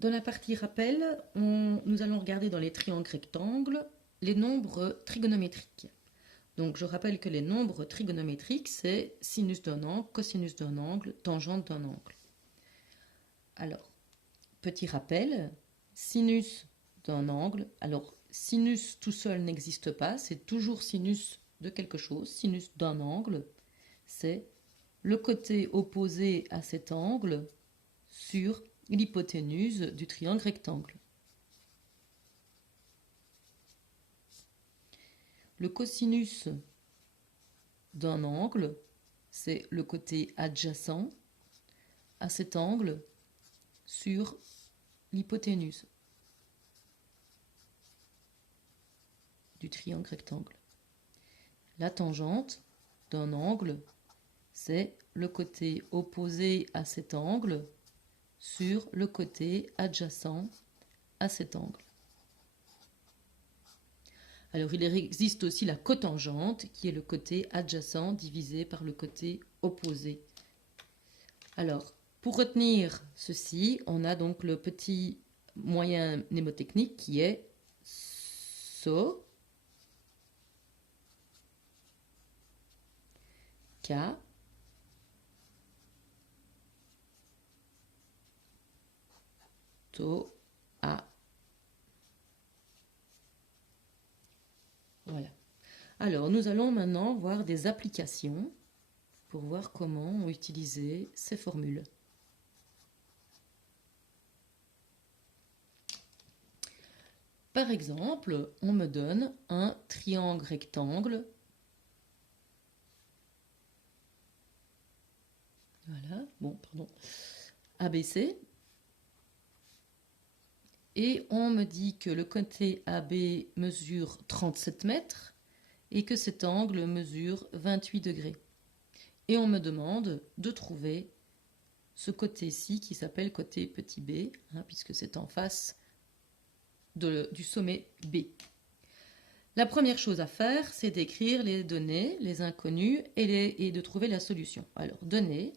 Dans la partie rappel, nous allons regarder dans les triangles rectangles les nombres trigonométriques. Donc je rappelle que les nombres trigonométriques, c'est sinus d'un angle, cosinus d'un angle, tangente d'un angle. Alors, petit rappel, sinus d'un angle. Alors, sinus tout seul n'existe pas, c'est toujours sinus de quelque chose. Sinus d'un angle, c'est le côté opposé à cet angle sur l'hypoténuse du triangle rectangle. Le cosinus d'un angle, c'est le côté adjacent à cet angle sur l'hypoténuse du triangle rectangle. La tangente d'un angle, c'est le côté opposé à cet angle sur le côté adjacent à cet angle. Alors il existe aussi la cotangente qui est le côté adjacent divisé par le côté opposé. Alors pour retenir ceci, on a donc le petit moyen mnémotechnique qui est SO, K, To, A. Voilà. Alors, nous allons maintenant voir des applications pour voir comment utiliser ces formules. Par exemple, on me donne un triangle rectangle. Voilà, bon, pardon. ABC. Et on me dit que le côté AB mesure 37 mètres et que cet angle mesure 28 degrés. Et on me demande de trouver ce côté-ci qui s'appelle côté petit b, puisque c'est en face du sommet B. La première chose à faire, c'est d'écrire les données, les inconnus, et de trouver la solution. Alors, données.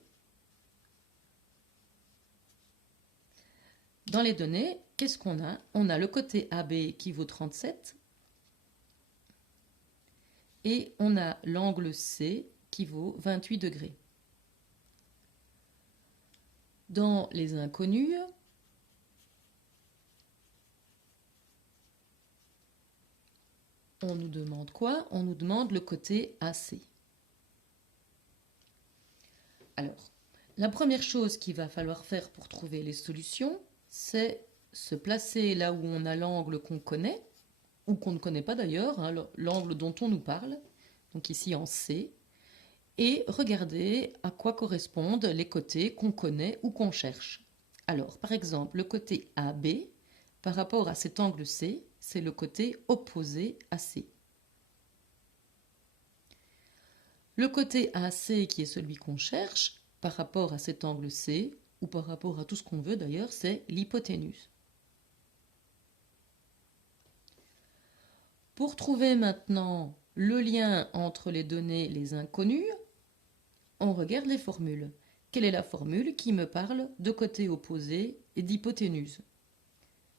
Dans les données, qu'est-ce qu'on a? On a le côté AB qui vaut 37 et on a l'angle C qui vaut 28 degrés. Dans les inconnus, on nous demande quoi? On nous demande le côté AC. Alors, la première chose qu'il va falloir faire pour trouver les solutions, c'est se placer là où on a l'angle qu'on connaît, ou qu'on ne connaît pas d'ailleurs, l'angle dont on nous parle, donc ici en C, et regarder à quoi correspondent les côtés qu'on connaît ou qu'on cherche. Alors, par exemple, le côté AB, par rapport à cet angle C, c'est le côté opposé à C. Le côté AC, qui est celui qu'on cherche, par rapport à cet angle C, ou par rapport à tout ce qu'on veut d'ailleurs, c'est l'hypoténuse. Pour trouver maintenant le lien entre les données les inconnues, on regarde les formules. Quelle est la formule qui me parle de côté opposé et d'hypoténuse?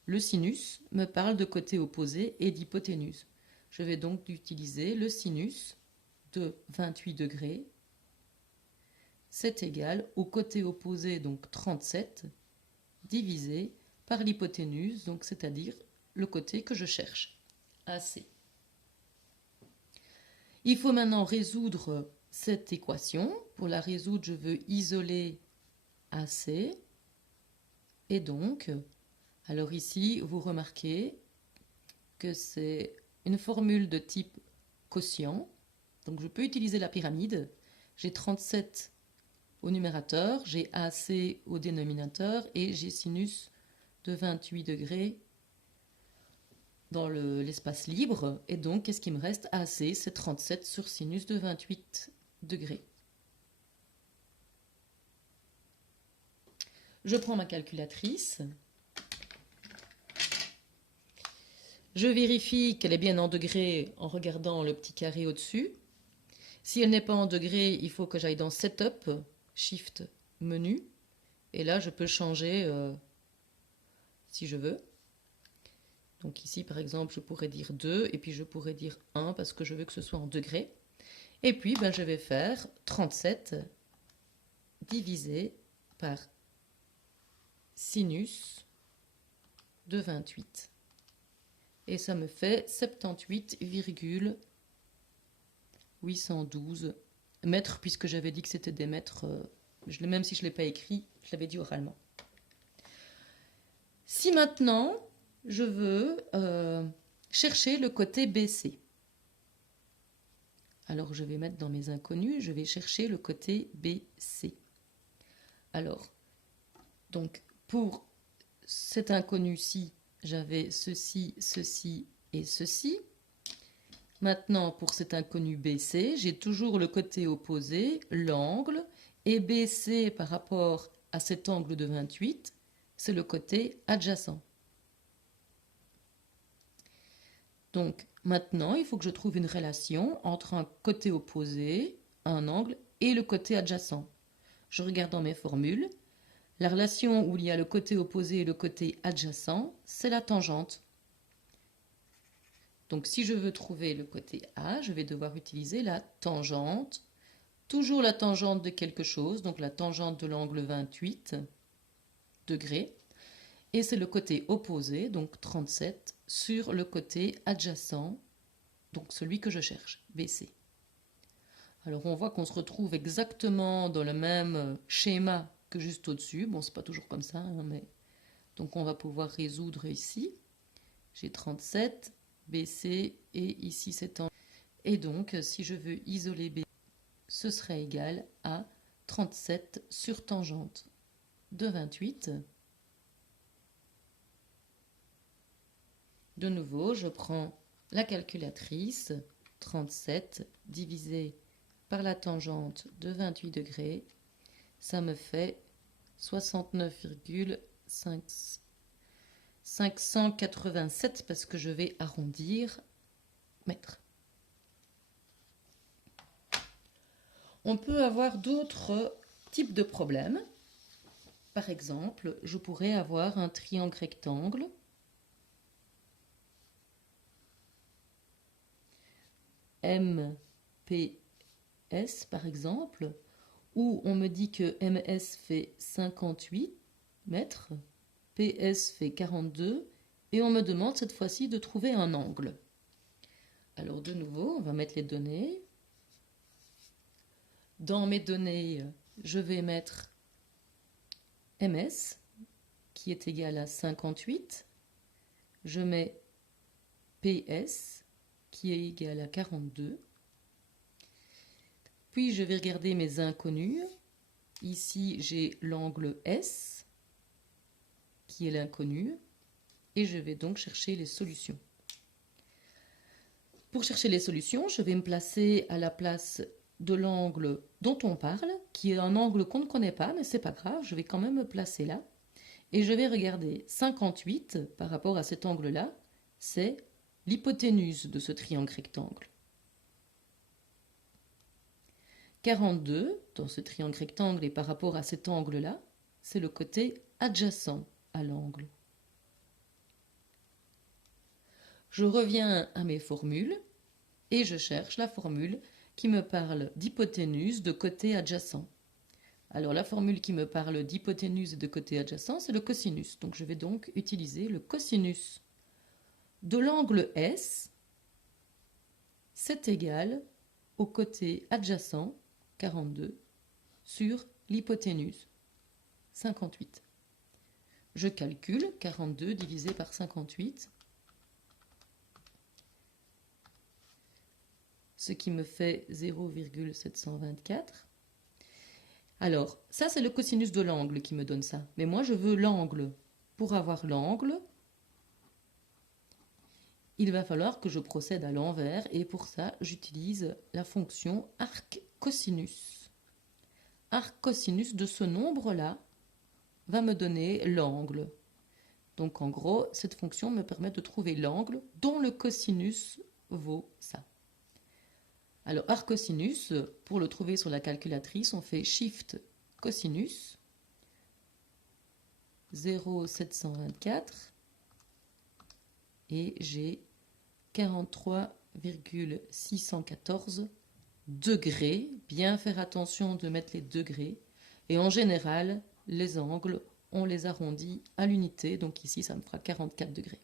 Le sinus me parle de côté opposé et d'hypoténuse. Je vais donc utiliser le sinus de 28 degrés. C'est égal au côté opposé, donc 37, divisé par l'hypoténuse, donc c'est-à-dire le côté que je cherche, AC. Il faut maintenant résoudre cette équation. Pour la résoudre, je veux isoler AC. Et donc, alors ici, vous remarquez que c'est une formule de type quotient. Donc je peux utiliser la pyramide. J'ai 37 au numérateur, j'ai AC au dénominateur et j'ai sinus de 28 degrés dans l'espace libre. Et donc, qu'est-ce qui me reste? AC, c'est 37 sur sinus de 28 degrés. Je prends ma calculatrice. Je vérifie qu'elle est bien en degrés en regardant le petit carré au-dessus. Si elle n'est pas en degrés, il faut que j'aille dans Setup, Shift, Menu. Et là, je peux changer si je veux. Donc ici, par exemple, je pourrais dire 2 et puis je pourrais dire 1 parce que je veux que ce soit en degrés. Et puis, je vais faire 37 divisé par sinus de 28. Et ça me fait 78,812 mètres, puisque j'avais dit que c'était des mètres, même si je ne l'ai pas écrit, je l'avais dit oralement. Si maintenant, je veux chercher le côté BC, alors je vais mettre dans mes inconnus, je vais chercher le côté BC. Alors, donc, pour cet inconnu-ci, j'avais ceci, ceci et ceci. Maintenant, pour cet inconnu BC, j'ai toujours le côté opposé, l'angle, et BC par rapport à cet angle de 28, c'est le côté adjacent. Donc, maintenant, il faut que je trouve une relation entre un côté opposé, un angle, et le côté adjacent. Je regarde dans mes formules. La relation où il y a le côté opposé et le côté adjacent, c'est la tangente. Donc si je veux trouver le côté A, je vais devoir utiliser la tangente. Toujours la tangente de quelque chose, donc la tangente de l'angle 28 degrés. Et c'est le côté opposé, donc 37, sur le côté adjacent, donc celui que je cherche, BC. Alors on voit qu'on se retrouve exactement dans le même schéma que juste au-dessus. Bon, c'est pas toujours comme ça, hein, mais... Donc on va pouvoir résoudre ici. J'ai 37, BC, et ici c'est en... Et donc, si je veux isoler B, ce serait égal à 37 sur tangente de 28. De nouveau, je prends la calculatrice, 37 divisé par la tangente de 28 degrés, ça me fait 69,587 parce que je vais arrondir mètres. On peut avoir d'autres types de problèmes. Par exemple, je pourrais avoir un triangle rectangle MPS par exemple, où on me dit que MS fait 58 mètres, PS fait 42, et on me demande cette fois-ci de trouver un angle. Alors de nouveau, on va mettre les données. Dans mes données, je vais mettre MS, qui est égal à 58. Je mets PS, qui est égal à 42. Puis je vais regarder mes inconnus. Ici, j'ai l'angle S, qui est l'inconnu, et je vais donc chercher les solutions. Pour chercher les solutions, je vais me placer à la place de l'angle dont on parle, qui est un angle qu'on ne connaît pas, mais c'est pas grave, je vais quand même me placer là. Et je vais regarder 58 par rapport à cet angle-là, c'est l'hypoténuse de ce triangle rectangle. 42 dans ce triangle rectangle et par rapport à cet angle-là, c'est le côté adjacent à l'angle. Je reviens à mes formules et je cherche la formule qui me parle d'hypoténuse de côté adjacent. Alors la formule qui me parle d'hypoténuse et de côté adjacent, c'est le cosinus. Donc je vais donc utiliser le cosinus de l'angle S, c'est égal au côté adjacent, 42, sur l'hypoténuse, 58. Je calcule 42 divisé par 58, ce qui me fait 0,724. Alors, ça c'est le cosinus de l'angle qui me donne ça. Mais moi je veux l'angle. Pour avoir l'angle, il va falloir que je procède à l'envers et pour ça j'utilise la fonction arc cosinus. Arc cosinus de ce nombre-là va me donner l'angle. Donc en gros, cette fonction me permet de trouver l'angle dont le cosinus vaut ça. Alors arc cosinus, pour le trouver sur la calculatrice, on fait Shift cosinus. 0,724 et j'ai 43,614 degrés. Bien faire attention de mettre les degrés. Et en général, les angles, on les arrondit à l'unité. Donc ici, ça me fera 44 degrés.